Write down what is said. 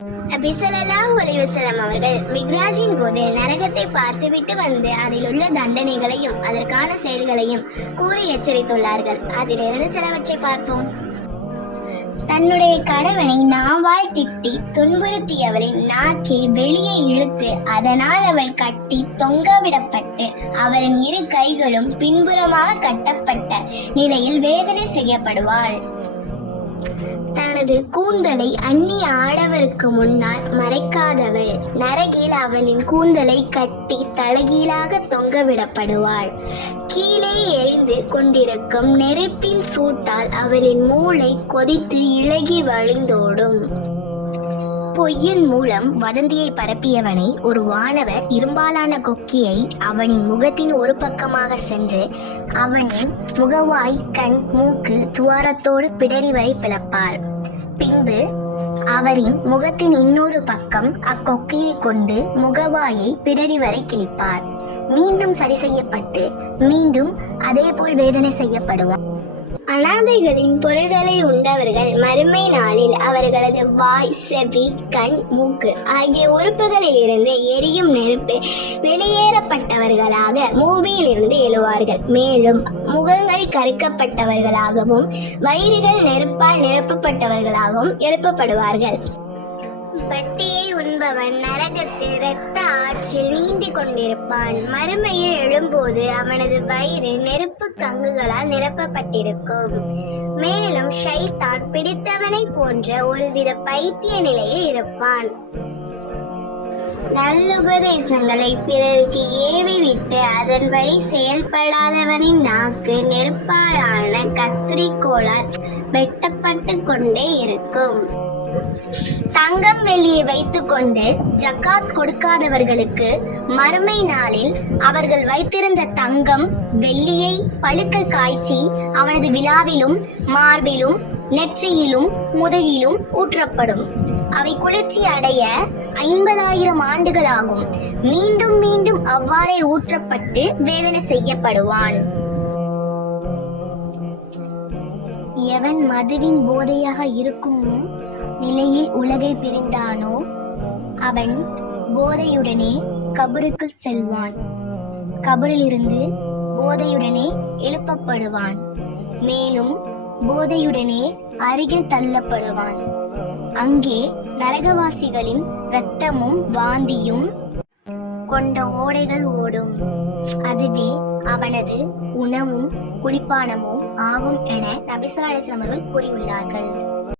நபிசல்லா ஒலிவசலம் அவர்கள் மிக்ராஜின் போது நரகத்தை பார்த்துவிட்டு வந்து அதில் உள்ள தண்டனைகளையும் அதற்கான செயல்களையும் கூறி எச்சரித்துள்ளார்கள். அதிலிருந்து சிலவற்றை பார்ப்போம். தன்னுடைய கணவனை நாவால் திட்டி துன்புறுத்தியவளின் நாக்கை வெளியே இழுத்து அதனால் அவள் கட்டி தொங்கவிடப்பட்டு அவளின் இரு கைகளும் பின்புறமாக கட்டப்பட்ட நிலையில் வேதனை செய்யப்படுவாள். தனது கூந்தலை அந்நிய ஆடவருக்கு முன்னால் மறைக்காதவள். நரகில் அவளின் கூந்தலை கட்டி தலகீழாக தொங்கவிடப்படுவாள். கீழே எரிந்து கொண்டிருக்கும் நெருப்பின் சூட்டால் அவளின் மூளை கொதித்து இழகி வழிந்தோடும். பொய்யின் மூலம் வதந்தியை பரப்பியவனை ஒரு வானவர் இரும்பாலான கொக்கியை அவனின் முகத்தின் ஒரு பக்கமாக சென்று அவனின் முகவாய் கண் மூக்கு துவாரத்தோடு பிடறிவரை பிளப்பார். பின்பு அவரின் முகத்தின் இன்னொரு பக்கம் அக்கொக்கியை கொண்டு முகவாயை பிடரி வரை கிழிப்பார். மீண்டும் சரி செய்யப்பட்டு மீண்டும் அதே போல் வேதனை செய்யப்படுவார். அனாதைகளின் பொருள்களை உண்டவர்கள் மறுமை நாளில் அவர்களது வாய் செவி கண் மூக்கு ஆகிய உறுப்புகளில் இருந்து எரியும் நெருப்பு வெளியேறப்பட்டவர்களாக மூவியிலிருந்து எழுவார்கள். மேலும் முகங்கள் கருக்கப்பட்டவர்களாகவும் வயிறுகள் நெருப்பால் நிரப்பப்பட்டவர்களாகவும் எழுப்பப்படுவார்கள். பட்டியல் என்பவன் நரகத்தில் இரத்த ஆற்றில் நீந்தி கொண்டிருப்பான். மறுமையில் எழும்போது அவனது வயிறு நெருப்பு கங்குகளால் நிரப்பப்பட்டிருக்கும். மேலும் ஷைத்தான் பிடித்தவனை போன்ற ஒருவித பைத்திய நிலையில் இருப்பான். நல்லுபதேசங்களை பிறருக்கு ஏவி விட்டு வழி செயல்படாதவனின் நாக்கு நெருப்பாலான கத்திரிக்கோளால் வெட்டப்பட்டு கொண்டே இருக்கும். தங்கம் வெள்ளியை வைத்துக்கொண்டு ஜக்காத் கொடுக்காதவர்களுக்கு மறுமை நாளில் அவர்கள் வைத்திருந்த தங்கம் வெள்ளியை பழுக்க காய்ச்சி அவனது விழாவிலும் மார்பிலும் நெற்றியிலும் முதுகிலும் ஊற்றப்படும். அவை குளிர்ச்சி அடைய ஐம்பதாயிரம் ஆண்டுகள் ஆகும் மீண்டும் மீண்டும் அவ்வாறே ஊற்றப்பட்டு வேதனை செய்யப்படுவான். எவன் மதுவின் போதையாக இருக்கும்? நிலையில் உலகை பிரிந்தானோ? அவன் போதையுடனே கபருக்குள் செல்வான். கபரிலிருந்து போதையுடனே எழுப்பப்படுவான். மேலும் போதையுடனே அருகில் தள்ளப்படுவான். அங்கே நரகவாசிகளின் இரத்தமும் வாந்தியும் கொண்ட ஓடைகள் ஓடும். அதுவே அவனது உணவும் குடிப்பானமும் ஆகும் என நபிசல்லா அலிஸ்லாம் அவர்கள் கூறியுள்ளார்கள்.